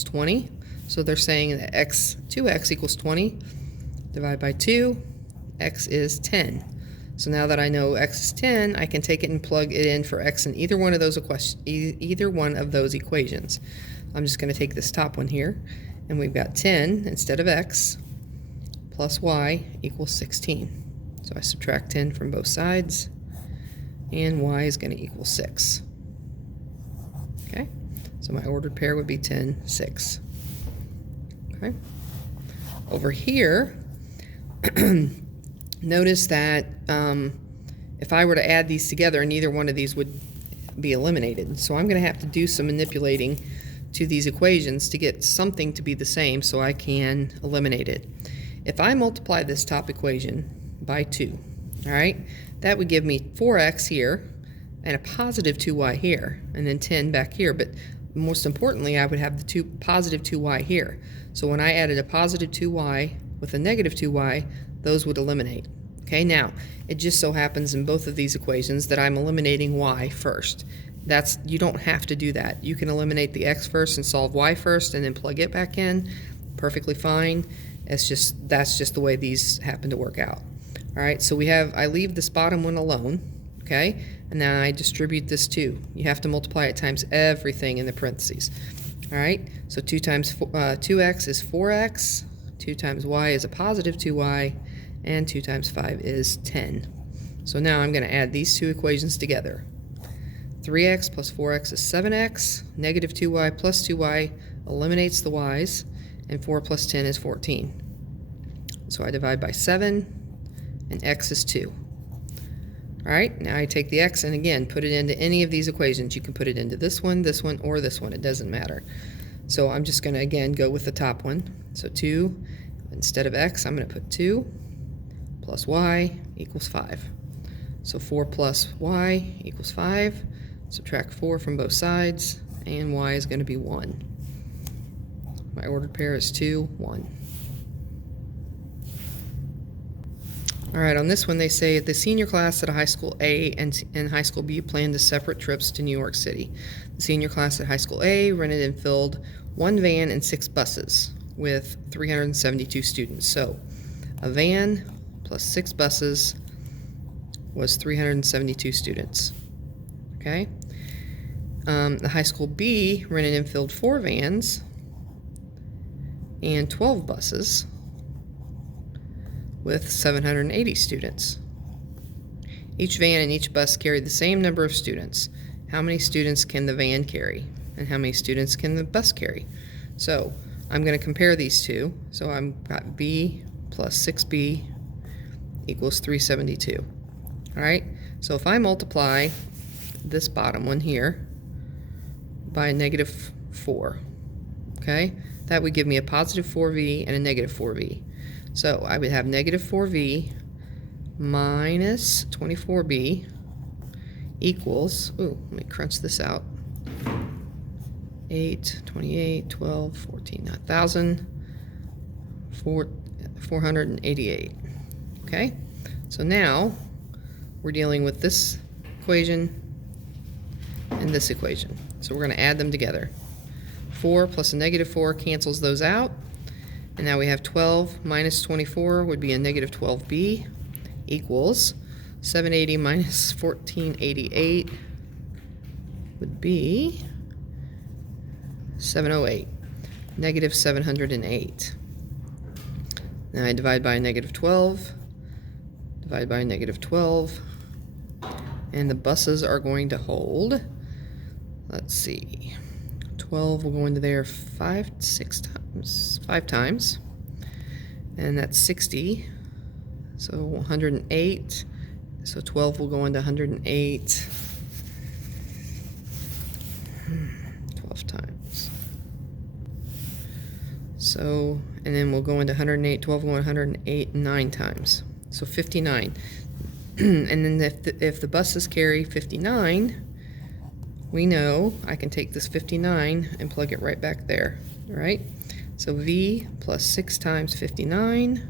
is 20. So they're saying that 2x equals 20. Divide by 2, x is 10. So now that I know x is 10, I can take it and plug it in for x in either one of those equations. I'm just going to take this top one here, and we've got 10 instead of x plus y equals 16. So I subtract 10 from both sides, and y is going to equal 6. Okay, so my ordered pair would be 10, 6. Okay, over here, notice that if I were to add these together, neither one of these would be eliminated. So I'm going to have to do some manipulating to these equations to get something to be the same so I can eliminate it. If I multiply this top equation by 2, all right, that would give me 4x here and a positive 2y here, and then 10 back here. But most importantly, I would have the positive 2y here. So when I added a positive 2y with a negative 2y, those would eliminate. Okay, now, it just so happens in both of these equations that I'm eliminating y first. You don't have to do that. You can eliminate the x first and solve y first and then plug it back in. Perfectly fine. That's just the way these happen to work out. All right, so I leave this bottom one alone, okay? And then I distribute this 2. You have to multiply it times everything in the parentheses. All right, so 2 times 2x is 4x, 2 times y is a positive 2y, and 2 times 5 is 10. So now I'm going to add these two equations together. 3x plus 4x is 7x, negative 2y plus 2y eliminates the y's, and 4 plus 10 is 14. So I divide by 7, and x is 2. All right, now I take the x and again put it into any of these equations. You can put it into this one, or this one. It doesn't matter. So I'm just going to again go with the top one. So 2, instead of x, I'm going to put 2 plus y equals 5. So 4 plus y equals 5. Subtract 4 from both sides, and y is going to be 1. My ordered pair is 2, 1. All right, on this one they say the senior class at High School A and High School B planned the separate trips to New York City. The senior class at High School A rented and filled 1 van and 6 buses with 372 students. So a van plus 6 buses was 372 students. Okay. The High School B rented and filled 4 vans and 12 buses with 780 students. Each van and each bus carried the same number of students. How many students can the van carry? And how many students can the bus carry? So I'm going to compare these two. So I've got B plus 6B equals 372. All right, so if I multiply this bottom one here by negative 4, okay, that would give me a positive 4V and a negative 4V. So I would have negative 4V minus 24B equals, let me crunch this out, 8, 28, 12, 14, 488. Okay, so now we're dealing with this equation and this equation. So we're going to add them together. 4 plus a negative 4 cancels those out. And now we have 12 minus 24 would be a negative 12b equals 780 minus 1488 would be 708, negative 708. Now I divide by a negative 12, divide by a negative 12, and the buses are going to hold, let's see, 12 will go into there 5 times, and that's 60, so 108, so 12 will go into 108, 12 times. So, and then we'll go into 108, 12 will go into 108 9 times, so 59. And then if the buses carry 59, we know I can take this 59 and plug it right back there, right? So V plus 6 times 59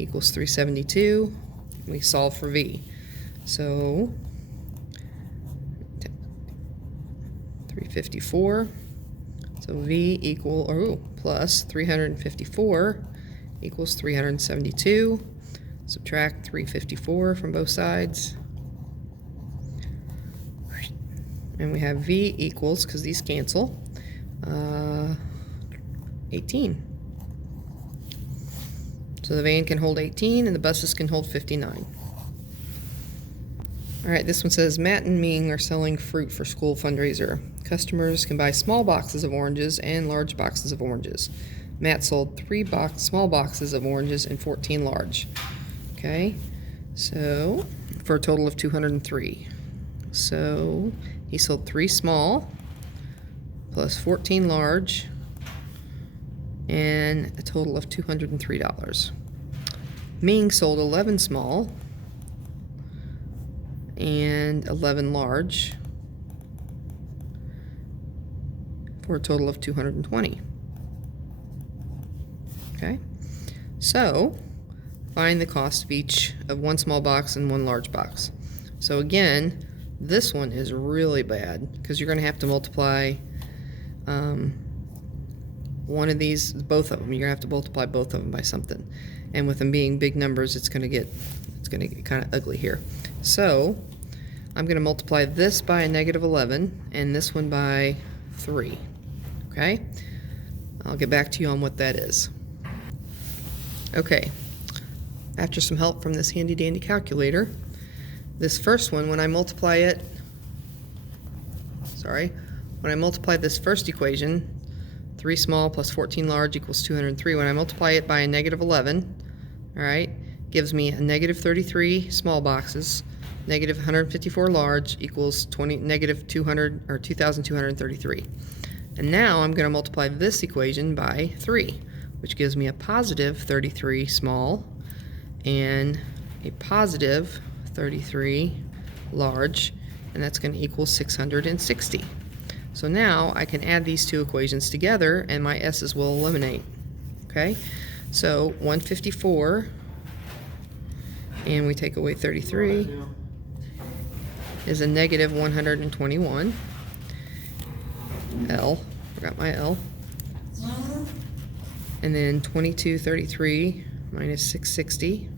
equals 372. We solve for V. So 354, So V equal, plus 354 equals 372. Subtract 354 from both sides. And we have V equals, because these cancel, 18. So the van can hold 18 and the buses can hold 59. All right, this one says, Matt and Ming are selling fruit for school fundraiser. Customers can buy small boxes of oranges and large boxes of oranges. Matt sold 3 small boxes of oranges and 14 large. Okay, so for a total of 203. So he sold 3 small plus 14 large and a total of $203. Ming sold 11 small and 11 large for a total of 220. Okay, so find the cost of each of 1 small box and 1 large box. So again, this one is really bad because you're going to have to multiply one of these, both of them. You're going to have to multiply both of them by something, and with them being big numbers, it's going to get kind of ugly here. So I'm going to multiply this by a -11 and this one by 3. Okay, I'll get back to you on what that is. Okay, after some help from this handy dandy calculator, this first one, when I multiply this first equation, 3 small plus 14 large equals 203. When I multiply it by a -11, all right, gives me a -33 small boxes, -154 large equals -200 or 2,233. And now I'm going to multiply this equation by 3, which gives me a positive 33 small and a positive 33 large, and that's going to equal 660. So now I can add these two equations together and my s's will eliminate. Okay, so 154 and we take away 33 is a -121. L, forgot my L. And then 2233 minus 660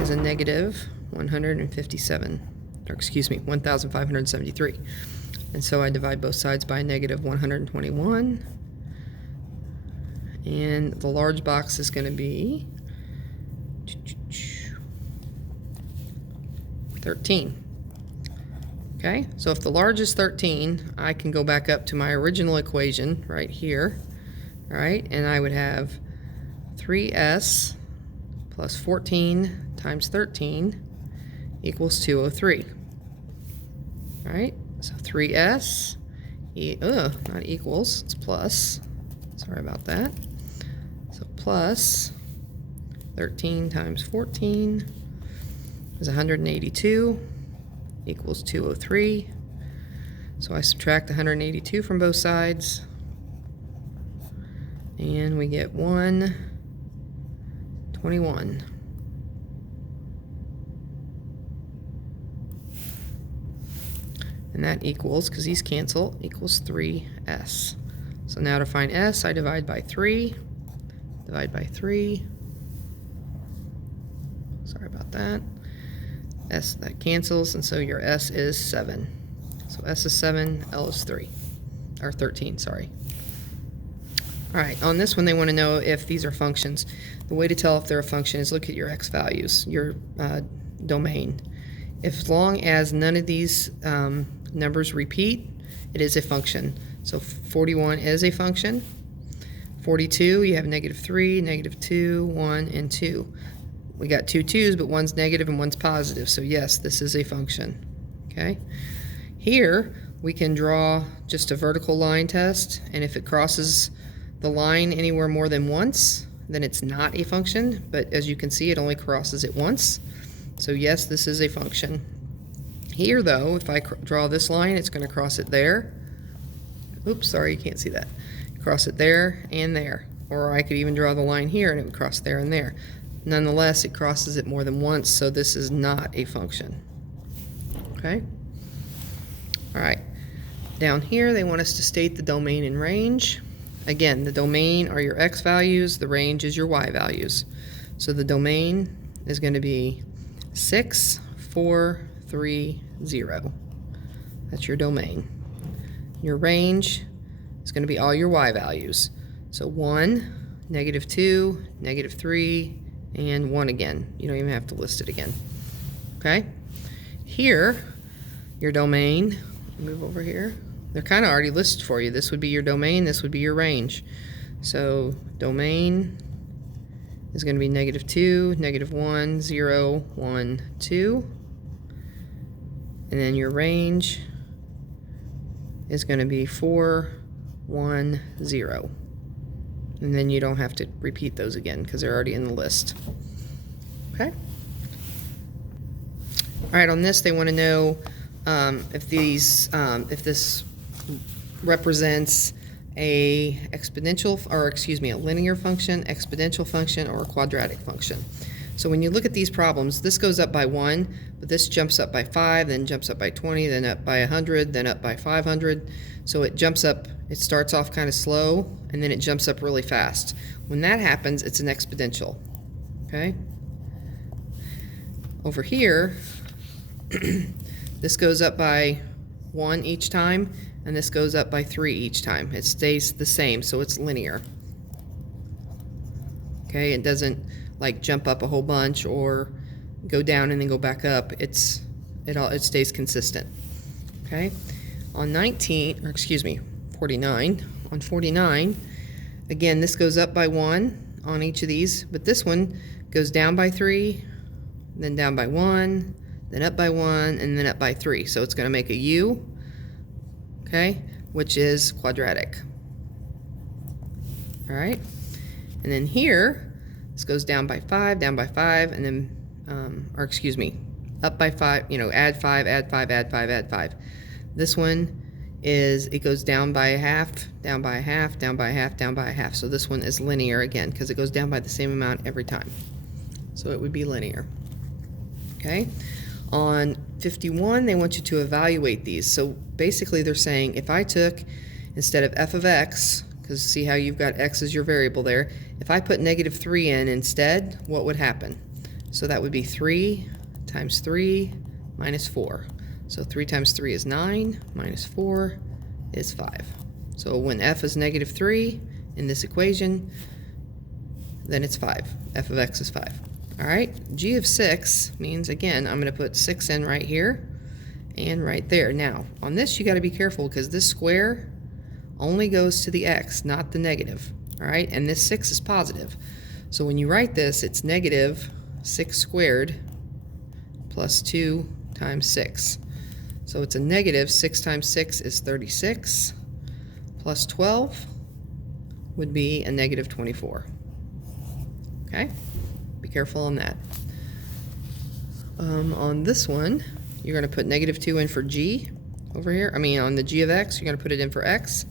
is a -157, or excuse me, 1,573. And so I divide both sides by a -121. And the large box is going to be 13. Okay, so if the large is 13, I can go back up to my original equation right here, all right, and I would have 3s plus 14 times 13 equals 203. All right, so 3s, not equals, it's plus, sorry about that. So plus 13 times 14 is 182 equals 203. So I subtract 182 from both sides and we get 121. And that equals, because these cancel, equals 3s. So now to find s, I divide by 3. Divide by 3. Sorry about that. S, that cancels, and so your s is 7. So s is 7, L is 3. Or 13, sorry. All right, on this one they want to know if these are functions. The way to tell if they're a function is look at your x values, your domain. As long as none of these numbers repeat, it is a function. So 41 is a function. 42, you have -3, -2, 1, and 2. We got 2 2's, but one's negative and one's positive. So yes, this is a function. Okay. Here we can draw just a vertical line test, and if it crosses the line anywhere more than once, then it's not a function. But as you can see, it only crosses it once. So yes, this is a function. Here though, if I draw this line, it's going to cross it there. Oops, sorry, you can't see that. Cross it there and there. Or I could even draw the line here and it would cross there and there. Nonetheless, it crosses it more than once, so this is not a function. Okay? All right. Down here, they want us to state the domain and range. Again, the domain are your x values, the range is your y values. So the domain is going to be 6, 4, 3, 0. That's your domain. Your range is going to be all your y values. So 1, -2, -3, and 1 again. You don't even have to list it again. Okay? Here, your domain, move over here. They're kind of already listed for you. This would be your domain, this would be your range. So domain is going to be -2, -1, 0, 1, 2. And then your range is going to be 4, 1, 0. And then you don't have to repeat those again because they're already in the list. Okay? All right, on this they want to know if this represents a exponential, or excuse me, a linear function, exponential function, or a quadratic function. So when you look at these problems, this goes up by 1, but this jumps up by 5, then jumps up by 20, then up by 100, then up by 500. So it jumps up, it starts off kind of slow, and then it jumps up really fast. When that happens, it's an exponential. Okay? Over here, this goes up by 1 each time, and this goes up by 3 each time. It stays the same, so it's linear. Okay, it doesn't like jump up a whole bunch or go down and then go back up. It stays consistent. Okay, on 49. On 49, again, this goes up by 1 on each of these, but this one goes down by 3, then down by 1, then up by 1, and then up by 3. So it's going to make a U, okay, which is quadratic. All right, and then here, this goes down by 5, and then, or excuse me, up by 5, add 5, add 5, add 5, add 5. This one is, it goes down by a half, down by a half, down by a half, down by a half. So this one is linear again, because it goes down by the same amount every time. So it would be linear. Okay? On 51, they want you to evaluate these. So basically they're saying, if I took, instead of f of x, because see how you've got x as your variable there, if I put -3 in instead, what would happen? So that would be 3 times 3 minus 4. So 3 times 3 is 9, minus 4 is 5. So when f is -3 in this equation, then it's 5. F of x is 5. All right, g of 6 means, again, I'm going to put 6 in right here and right there. Now, on this, you got to be careful because this square only goes to the x, not the negative. All right, and this 6 is positive. So when you write this, it's -6 squared plus 2 times 6. So it's a -6 times 6 is 36, plus 12 would be a -24. Okay, be careful on that. On this one, you're going to put -2 in for g over here. I mean, on the g of x, you're going to put it in for x.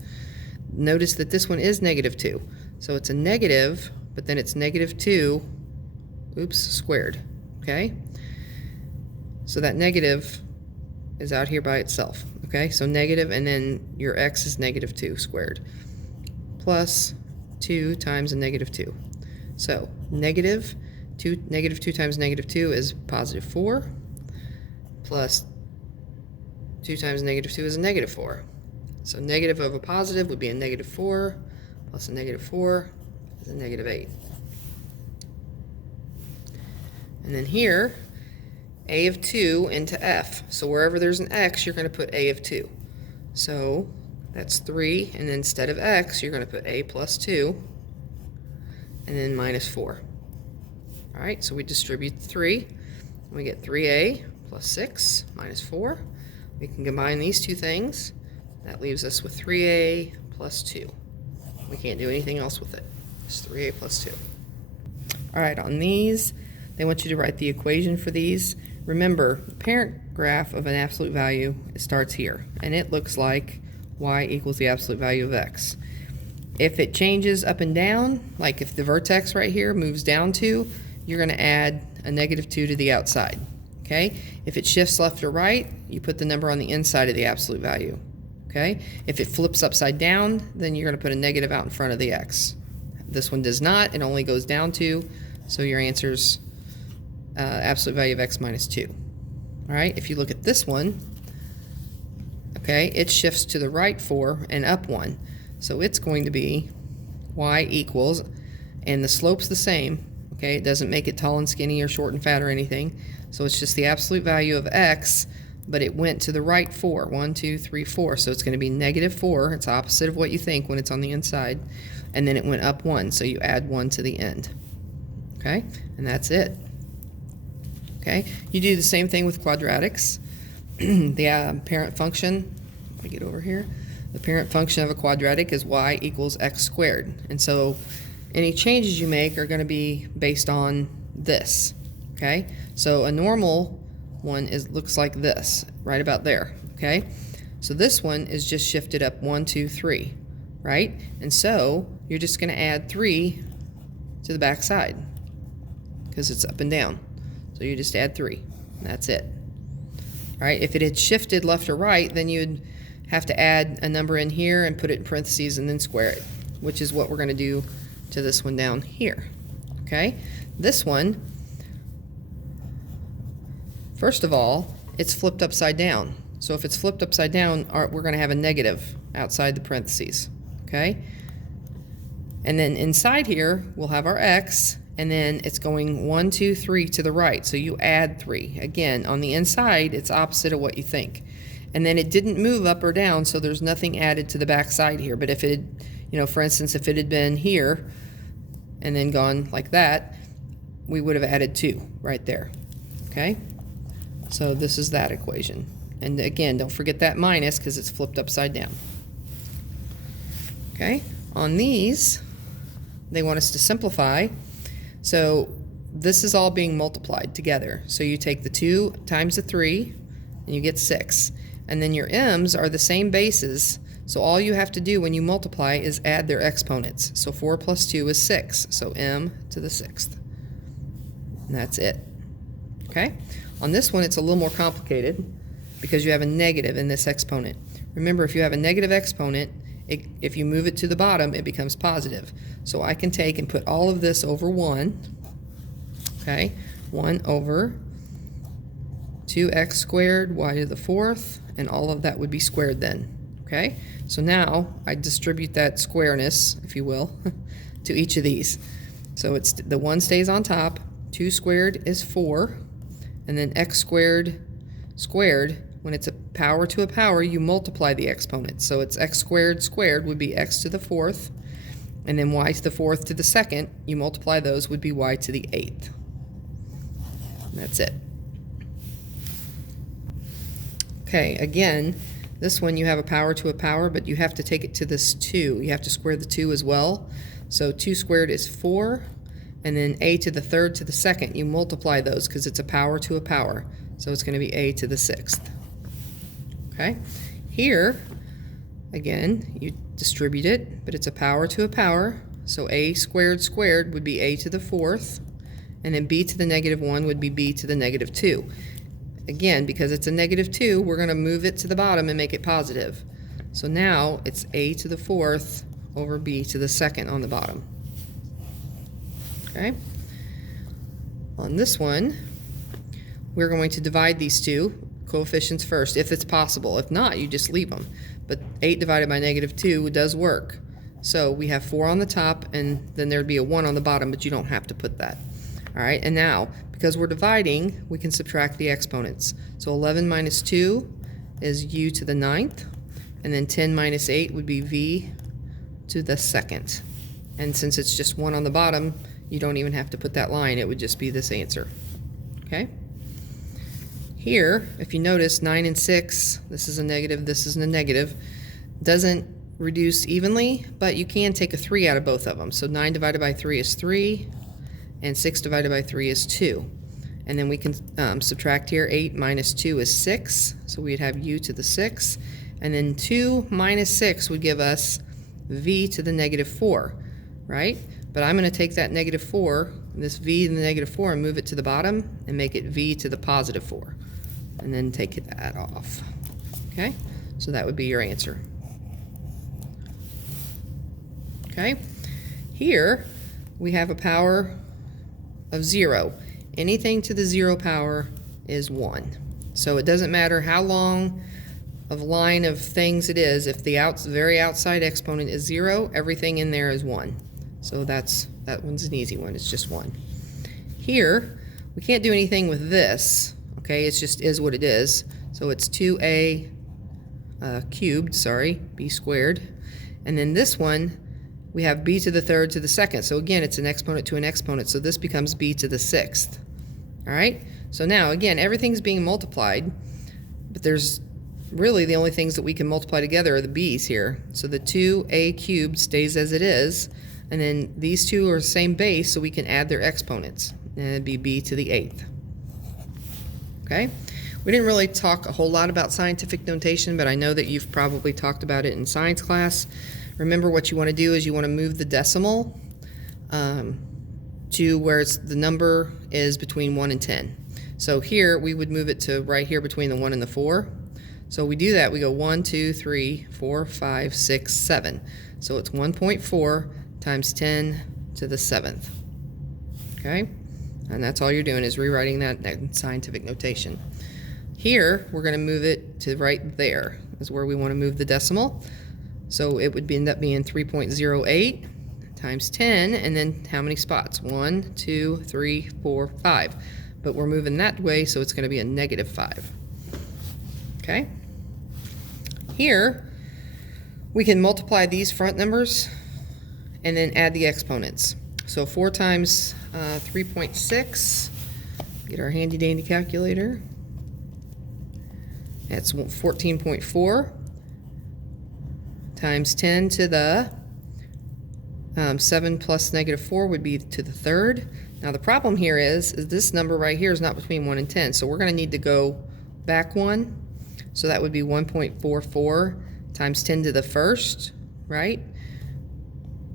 Notice that this one is -2. So it's a negative, but then it's -2, squared. Okay? So that negative is out here by itself. Okay? So negative, and then your x is -2 squared. Plus 2 times a -2. So -2 times -2 is +4. Plus 2 times -2 is a -4. So negative of a positive would be a -4, plus a -4 is a -8. And then here, a of 2 into f. So wherever there's an x, you're going to put a of 2. So that's 3, and then instead of x, you're going to put a plus 2, and then minus 4. All right, so we distribute 3, and we get 3a plus 6 minus 4. We can combine these two things. That leaves us with 3a plus 2. We can't do anything else with it. It's 3a plus 2. All right, on these, they want you to write the equation for these. Remember, the parent graph of an absolute value, it starts here, and it looks like y equals the absolute value of x. If it changes up and down, like if the vertex right here moves down 2, you're going to add a -2 to the outside. Okay? If it shifts left or right, you put the number on the inside of the absolute value. okay? If it flips upside down, then you're going to put a negative out in front of the x. This one does not. It only goes down 2, so your answer's absolute value of x minus 2. All right, if you look at this one, okay, it shifts to the right 4 and up 1. So it's going to be y equals, and the slope's the same, okay? It doesn't make it tall and skinny or short and fat or anything. So it's just the absolute value of x, but it went to the right 4. 1, 2, 3, 4. So it's going to be negative 4. It's opposite of what you think when it's on the inside. And then it went up 1, so you add 1 to the end. Okay? And that's it. Okay? You do the same thing with quadratics. The parent function, let me get over here. The parent function of a quadratic is y equals x squared. And so any changes you make are going to be based on this. Okay? So a normal one looks like this, right about there. Okay? So this one is just shifted up 1, 2, 3, right? And so you're just going to add 3 to the back side because it's up and down. So you just add 3, and that's it. All right, if it had shifted left or right, then you'd have to add a number in here and put it in parentheses and then square it, which is what we're going to do to this one down here. Okay, this one, first of all, it's flipped upside down. So if it's flipped upside down, we're going to have a negative outside the parentheses. Okay, and then inside here, we'll have our x, and then it's going 1, 2, 3 to the right. So you add 3. Again, on the inside, it's opposite of what you think. And then it didn't move up or down, so there's nothing added to the back side here. But if it, for instance, if it had been here and then gone like that, we would have added 2 right there. Okay? So this is that equation. And again, don't forget that minus because it's flipped upside down. Okay? On these, they want us to simplify. So this is all being multiplied together. So you take the 2 times the 3, and you get 6. And then your m's are the same bases, so all you have to do when you multiply is add their exponents. So 4 plus 2 is 6, so m to the 6th. And that's it. Okay? On this one, it's a little more complicated because you have a negative in this exponent. Remember, if you have a negative exponent, if you move it to the bottom, it becomes positive. So I can take and put all of this over 1, okay? 1 over 2x squared, y to the 4th, and all of that would be squared then, okay? So now I distribute that squareness, if you will, to each of these. So it's the 1 stays on top, 2 squared is 4, and then x squared squared, when it's a power to a power, you multiply the exponents. So it's x squared squared would be x to the 4th, and then y to the 4th to the 2nd, you multiply those, would be y to the 8th. And that's it. Okay, again, this one you have a power to a power, but you have to take it to this 2. You have to square the 2 as well. So 2 squared is 4, and then a to the 3rd to the 2nd, you multiply those because it's a power to a power. So it's going to be a to the 6th. Okay, here, again, you distribute it, but it's a power to a power. So a squared squared would be a to the 4th, and then b to the negative 1 would be b to the negative 2. Again, because it's a negative 2, we're going to move it to the bottom and make it positive. So now it's a to the 4th over b to the 2nd on the bottom. Okay? On this one, we're going to divide these two coefficients first, if it's possible. If not, you just leave them. But 8 divided by negative 2 does work. So we have 4 on the top, and then there'd be a 1 on the bottom, but you don't have to put that. All right, and now, because we're dividing, we can subtract the exponents. So 11 minus 2 is u to the 9th, and then 10 minus 8 would be v to the 2nd. And since it's just 1 on the bottom, you don't even have to put that line. It would just be this answer. Okay? Here, if you notice, 9 and 6, this is a negative, this is a negative, doesn't reduce evenly, but you can take a 3 out of both of them. So 9 divided by 3 is 3, and 6 divided by 3 is 2. And then we can subtract here. 8 minus 2 is 6, so we'd have u to the 6. And then 2 minus 6 would give us v to the negative 4, right? But I'm going to take that negative 4, this v to the negative 4, and move it to the bottom and make it v to the positive 4. And then take that off. Okay? So that would be your answer. Okay, here we have a power of 0. Anything to the 0 power is 1. So it doesn't matter how long of line of things it is. If the very outside exponent is 0, everything in there is 1. So that one's an easy one. It's just 1. Here, we can't do anything with this. Okay, it just is what it is. So it's 2a cubed, b squared. And then this one, we have b to the third to the second. So again, it's an exponent to an exponent. So this becomes b to the sixth. All right? So now, again, everything's being multiplied, but there's really the only things that we can multiply together are the b's here. So the 2a cubed stays as it is, and then these two are the same base, so we can add their exponents. And it'd be b to the 8th. Okay? We didn't really talk a whole lot about scientific notation, but I know that you've probably talked about it in science class. Remember, what you want to do is you want to move the decimal to where the number is between 1 and 10. So here we would move it to right here between the 1 and the 4. So we do that, we go 1, 2, 3, 4, 5, 6, 7. So it's 1.4 times 10 to the 7th. Okay? And that's all you're doing is rewriting that in scientific notation. Here, we're going to move it to right there is where we want to move the decimal. So it would end up being 3.08 times 10, and then how many spots? 1, 2, 3, 4, 5. But we're moving that way, so it's going to be a negative 5. Okay? Here, we can multiply these front numbers and then add the exponents. So 4 times 3.6, get our handy dandy calculator. That's 14.4 times 10 to the 7 plus negative 4 would be to the third. Now the problem here is this number right here is not between 1 and 10, so we're going to need to go back 1. So that would be 1.44 times 10 to the first, right?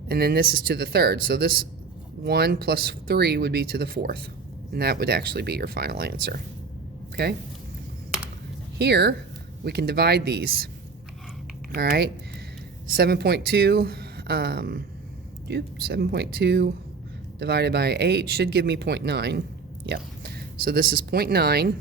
And then this is to the third, so this 1 plus 3 would be to the fourth, and that would actually be your final answer. Okay? Here, we can divide these. All right? 7.2 divided by 8 should give me 0.9. Yep. So this is 0.9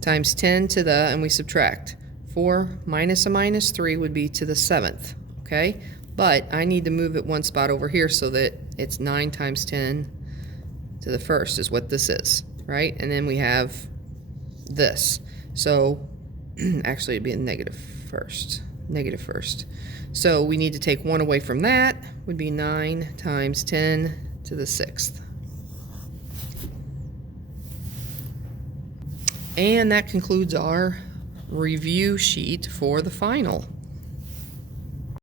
times 10 to the, and we subtract. 4 minus a minus 3 would be to the 7th. Okay? But I need to move it one spot over here so that it's 9 times 10 to the first is what this is. Right? And then we have this. So actually it'd be a negative first. Negative first. So we need to take 1 away from that, would be 9 times 10 to the 6th. And that concludes our review sheet for the final.